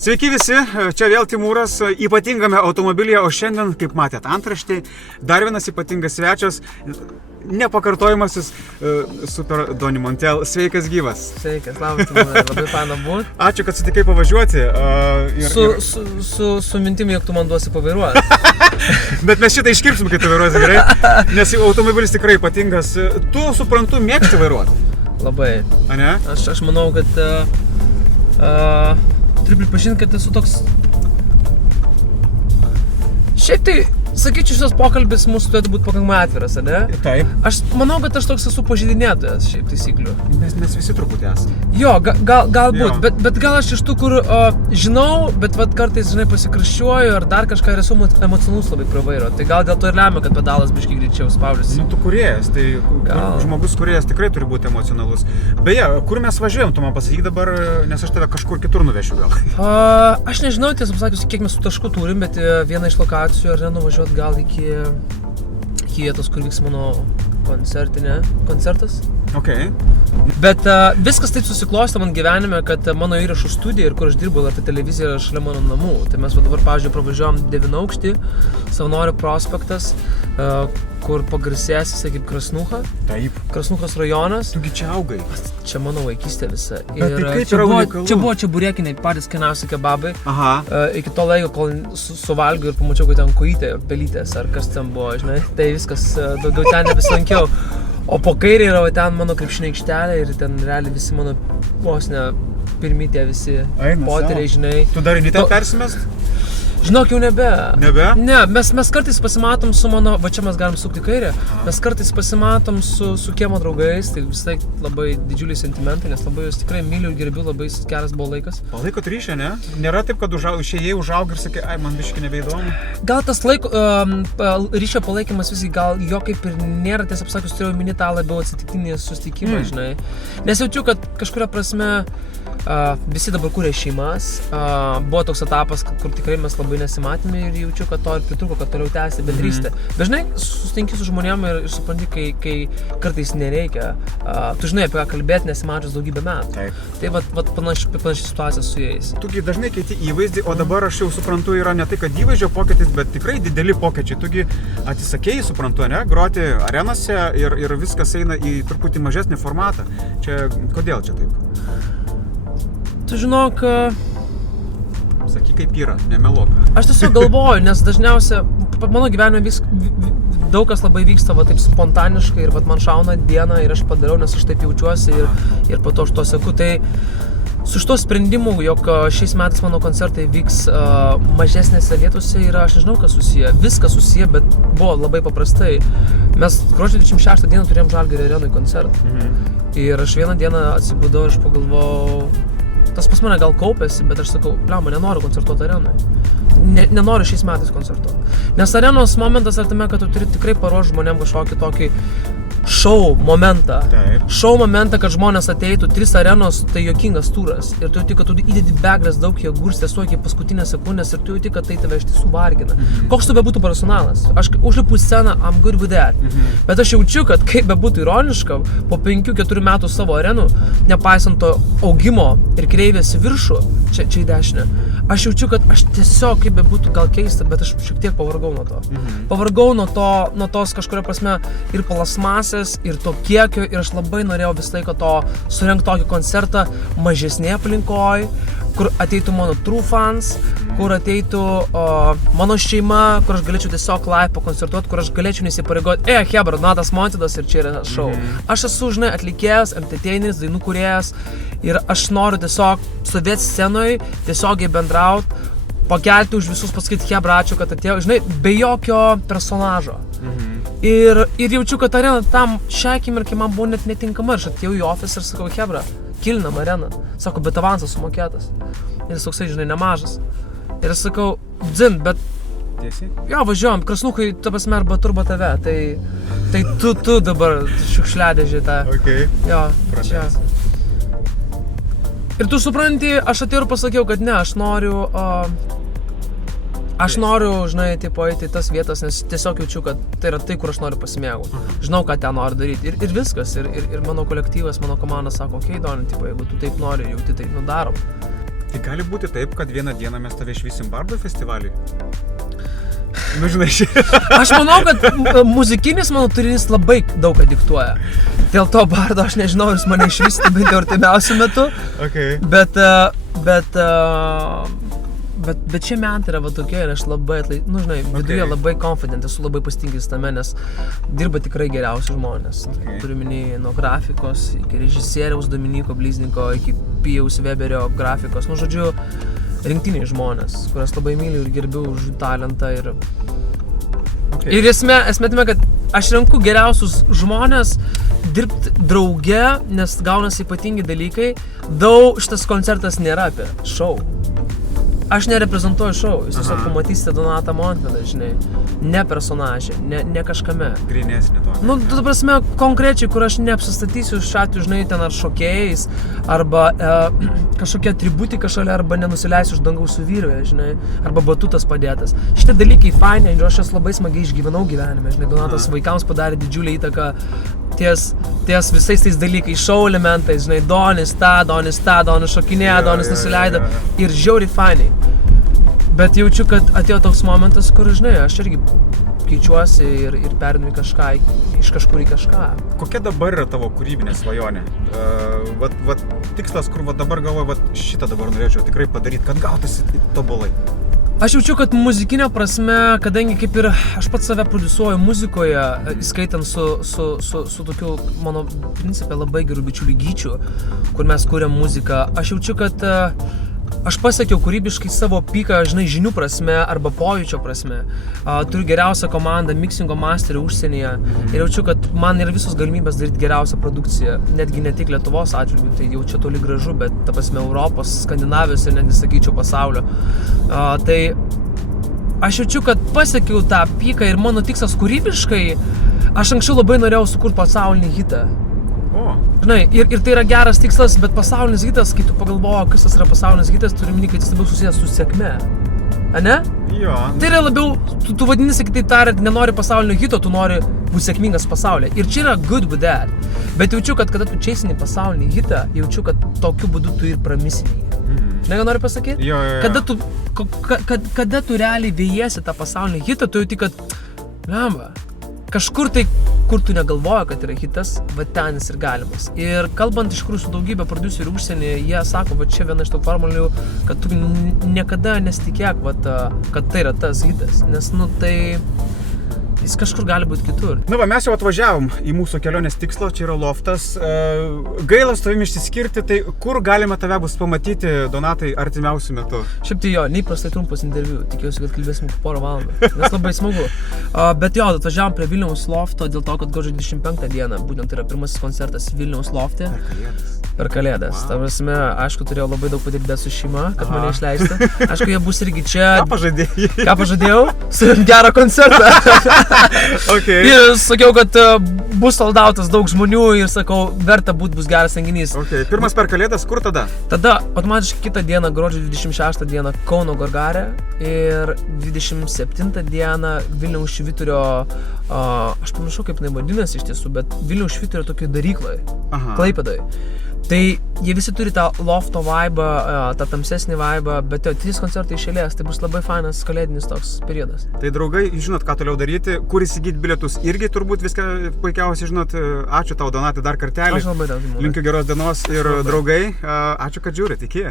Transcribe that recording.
Sveiki visi, čia vėl Timūras ypatingame automobilyje, o šiandien, kaip matėt antraštėje, dar vienas ypatingas svečias, nepakartojimasis Super Doni Montel. Sveikas gyvas. Sveikas, labas Timūrai, labai faina būt. Ačiū, kad sutikai pavažiuoti. Su mintimi, jog tu man duosi pavairuoti. Bet mes šitą iškirpsim, kai tu vairuosi, gerai? Nes automobilis tikrai ypatingas. Tu, suprantu, mėgsti vairuoti. Labai. A ne? Aš manau, kad turiu pripažinti, kad esu toks... Šiaip tai, sakyčiau, šitas pokalbis mūsų turėtų būti pakankamai atviras, ne? Taip. Aš manau, kad aš toks esu pažeidinėtojas šiaip taisyklių. Mes visi truputį esame. Jo, galbūt, bet gal aš iš tų, kur žinau, bet vat kartais, žinai, pasikraščiuoju ar dar kažką ir esu emocionalus labai prie vairo. Tai gal dėl to ir lemia, kad pedalas biškai greičiau spaudžiasi. Nu, tu kūrėjas, tai žmogus kūrėjas tikrai turi būti emocionalus. Beje, kur mes važiuojam, tu man pasakyk dabar, nes aš tave kažkur kitur nuvešiu gal. Aš nežinau, tiesą pasakius, kiek mes tų taškų turim, bet viena iš lokacijų ar nenuvažiuoti gal iki vietos, kur vyks mano koncertas. Okay. Bet viskas taip susiklostė man gyvenime, kad mano įrašų studija ir kur aš dirbu LRT televizija yra šalia mano namų. Tai mes dabar, pavyzdžiui, pravažiuojam 9 aukštį, Savanorių prospektas, kur pagarsėjęs jisai kaip Krasnucha. Taip. Krasnuchos rajonas. Tugi čia augai. Čia mano vaikystė visa. Bet tai kaip yra unikalu? Čia buvo čeburekiniai, patys skaniausi kebabai. Aha. Iki to laiko, kol suvalgiau ir pamačiau, kad ten kojytė, pelytės ar kas ten buvo, žinai. Tai viskas, daugiau ten nebesilankiau. O po kairė yra ten mano krepšinio aikštelė ir ten realiai visi mano vos ne pirmi tie visi poteriai, žinai. Tu dar į ten persimest? Žinok, jau nebe. Nebe? Ne, mes kartais pasimatom su mano, va čia mes galim sukti kairę, mes kartais pasimatom su kiemo draugais, tai visai labai didžiuliai sentimentai, nes labai jūs tikrai myliu ir gerbiu, labai geras buvo laikas. Palaikot ryšį, ne? Nėra taip, kad išėjai, užaugai ir sakai, ai, man biškai nebeįdomu. Gal tas ryšio palaikymas visgi gal jo kaip ir nėra, tiesą pasakius, turėjau minį tą labiau atsitiktinį susitikimą, žinai. Nes jaučiu, kad kažkuria prasme visi dabar kūrė šeimas, buvo toks etapas, kur tikrai mes labai nesimatėme ir jaučiu, kad to ir pritruko, kad toliau tęsti bendrystę. Dažnai susitinki su žmonėm ir supranti, kai kartais nereikia, tu žinai apie ką kalbėti, nesimačius daugybę metų. Taip. Tai vat panaši situacija su jais. Tugi dažnai keiti įvaizdį, o dabar aš jau suprantu, yra ne tai, kad įvaizdžio pokytis, bet tikrai dideli pokyčiai. Tugi atsisakėjai, suprantu, ne, groti arenose ir viskas eina į truputį mažesnį formatą. Čia, kodėl čia taip? Tu žinok, sakyk kaip yra, nemeluok. aš tiesiog galvoju, nes dažniausia, mano gyvenime daug kas labai vyksta va taip spontaniškai ir man šauna dieną ir aš padariau, nes aš taip jaučiuosi ir po to aš to seku. Tai su šito sprendimu, jog šiais metais mano koncertai vyks mažesnėse vietose yra, aš nežinau, kas susiję, viskas susiję, bet buvo labai paprastai. Mes gruodžio 26 dieną turėjom Žalgirio arenoj koncertą. Ir aš vieną dieną atsibudau ir aš pagalvojau, tas pas mane gal kaupėsi, bet aš sakau, bliamba, nenoriu koncertuoti arenai. Nenoriu šiais metais koncertuoti. Nes arenos momentas yra tame, kad tu turi tikrai paruošti žmonėm kažkokį tokį šou momentą. Taip. Šou momentą, kad žmonės ateitų, 3 arenos, tai juokingas turas. Ir tu jauti, kad tu įdedi begalės daug jėgų ir stresuoji iki paskutinės sekundės ir tu jauti, kad tai tave iš tiesų vargina. Koks tu bebūtų profesionalas? Aš užlipu į sceną, I'm good with that. Bet aš jaučiu, kad kaip bebūtų ironiška, po 5-4 metų savo arenų, nepaisant to augimo ir kreivės į viršų, čia į dešinę, aš jaučiu, kad aš tiesiog, kaip bebūtų gal keista, bet aš šiek tiek pavargau nuo to. Pavargau nuo tos kažkuria prasme ir plasmasės, ir to kiekio, ir aš labai norėjau visą laiką surengti tokį koncertą mažesnėje aplinkoje, kur ateitų mano true fans, kur ateitų mano šeima, kur aš galėčiau tiesiog live pakoncertuoti, kur aš galėčiau nesipareigoti, hebra, Natas Montvydas ir čia yra šou. Aš esu, žinai, atlikėjas, entertaineris, dainų kūrėjas ir aš noriu tiesiog stovėti scenoje, tiesiogiai bendrauti, pakelti už visus, pasakyti hebra, ačiū, kad atėjau, žinai, be jokio personažo. Ir jaučiu, kad arena tam šią akimirką man buvo net netinkama. Aš atėjau į ofisą ir sakau, hebra, kilinam areną. Sako, bet avansas sumokėtas. Ir jis toksai, žinai, nemažas. Ir aš sakau, dzin, bet... Tiesiai? Jo, važiuojam, Krasnuchai, ta prasme, arba turba tave. Tai tu dabar šiukšliadėžį tą. Okay. Jo, čia. Ir tu supranti, aš atėjau ir pasakiau, kad ne, aš noriu Aš noriu, žinai, tipo, eiti į tas vietas, nes tiesiog jaučiu, kad tai yra tai, kur aš noriu pasimėgauti. Žinau, ką ten noriu daryti. Ir viskas. Ir mano kolektyvas, mano komanda sako, okei, Doni, tipo, jeigu tu taip nori, jauti, tai darom. Tai gali būti taip, kad vieną dieną mes tave išvysim Bardų festivalį? Nu, žinai, Aš manau, kad muzikinis mano turinys labai daug ką diktuoja. Dėl to Bardo aš nežinau, ar jis mane išvysti bent jau artimiausiu metu. Okay. Bet šie metai yra va tokie ir aš labai, viduje labai confident, esu labai pasitinkęs tame, nes dirba tikrai geriausi žmonės. Turiu minį nuo grafikos, iki režisieriaus Dominiko Blizninko, iki Pijaus Weberio grafikos. Nu, žodžiu, rinktiniai žmonės, kurias labai myliu ir gerbiu už talentą. Ir esmė tame, kad aš renku geriausius žmonės dirbti drauge, nes gaunasi ypatingi dalykai. Daug šitas koncertas nėra apie šou. Aš nereprezentuoju šou, jūs tiesiog pamatysite Donatą Montvedą, žinai, ne personažė, ne kažkame. Grynesnė to. Nu, tu prasme, konkrečiai, kur aš neapsistatysiu šiuo, žinai, ten ar šokėjais, arba kažkokie atributika šalia, arba nenusileisiu iš dangaus su vyruje, žinai, arba batutas padėtas. Šitie dalykai faini, aš jas labai smagiai išgyvenau gyvenime, žinai, Donatas vaikams padarė didžiulę įtaką ties visais tais dalykais, šou elementais, žinai, Donis šokinėja, Donis nusileido ir žiauriai fainiai. Bet jaučiu, kad atėjo toks momentas, kur, žinai, aš irgi keičiuosi ir perinu kažką, iš kažkur į kažką. Kokia dabar yra tavo kūrybinė svajonė? Vat tikslas, kur dabar galvoju, šitą dabar norėčiau tikrai padaryti, kad gautųsi tobulai. Aš jaučiu, kad muzikinė prasme, kadangi kaip ir aš pats save produsuoju muzikoje, įskaitant su tokiu, mano principė, labai gerų bičiulių Gyčiu, kur mes kūrėm muziką, aš jaučiu, kad aš pasiekiau kūrybiškai savo piką, žinai, žinių prasme arba pojūčio prasme. Turiu geriausią komandą, mixingo masterį užsienyje ir jaučiu, kad man yra visos galimybės daryti geriausią produkciją, netgi ne tik Lietuvos atžvilgiu, tai jau čia toli gražu, bet ta prasme Europos, Skandinavijos ir netgi sakyčiau pasaulio. Tai aš jaučiu, kad pasiekiau tą piką ir mano tikslas kūrybiškai, aš anksčiau labai norėjau sukurti pasaulinį hitą. Žinai, ir tai yra geras tikslas, bet pasaulinis hitas, kai tu pagalvoji, kas tas yra pasaulinis hitas, turi minėti, kad jis labiau susijęs su sėkme. Ane? Jo. Tai yra labiau, tu vadinasi, kitaip tariant, nenori pasaulinio hito, tu nori būti sėkmingas pasaulyje. Ir čia yra good with that. Bet jaučiu, kad kada tu čeisini pasaulinį hitą, jaučiu, kad tokiu būdu tu ir pramisini. Žinai, ką noriu pasakyti? Jo. Kada tu realiai vėjiesi tą pasaulinį hitą, tu jauti, kad lemba. Kažkur tai, kur tu negalvoji, kad yra hitas, va ten jis ir galimas. Ir kalbant iš tikrųjų su daugybė prodiuserių užsienyje, jie sako, va čia viena iš tų formulių, kad tu niekada nesitikėk, kad tai yra tas hitas, nes, nu, tai jis kažkur gali būti kitur. Nu va, mes jau atvažiavom į mūsų kelionės tikslą, čia yra loftas. Gaila su tavimi išsiskirti, tai kur galima tave bus pamatyti, Donatai, artimiausiu metu? Šiaip tai jo, neįprastai trumpas interviu, tikiuosi, kad kalbėsim porą valandų, nes labai smagu. Bet jo, atvažiavom prie Vilniaus lofto dėl to, kad gruodžio 25 dieną, būtent tai yra pirmasis koncertas Vilniaus lofte. Per Kalėdas. Ta prasme, aišku, turėjau labai daug padirbėti su šeima, kad mane išleistų. Aišku, jie bus irgi čia. Ką pažadėjau? Surim gerą koncertą. Okay. Ir sakiau, kad bus soldautas daug žmonių ir sakau, verta bus geras renginys. Okay. Pirmas per Kalėdas, kur tada? Tada, automatiškai kitą dieną, gruodžio 26 dieną Kauno Gorgare ir 27 dieną Vilniaus Švyturio, aš pamiršau, kaip jinai vadinasi iš tiesų, bet Vilniaus Švyturio tokiai daryklai, Klaipėdoj. Tai jie visi turi tą lofto vaibą, tą tamsesnį vaibą, bet jo, 3 koncertai iš eilės, tai bus labai fainas kalėdinis toks periodas. Tai draugai, žinot, ką toliau daryti, kur įsigyti bilietus, irgi turbūt viską puikiausiai žinot. Ačiū tau, Donatai, dar kartelį. Aš labai daug. Linkiu geros dienos ir draugai, ačiū, kad žiūrit, iki.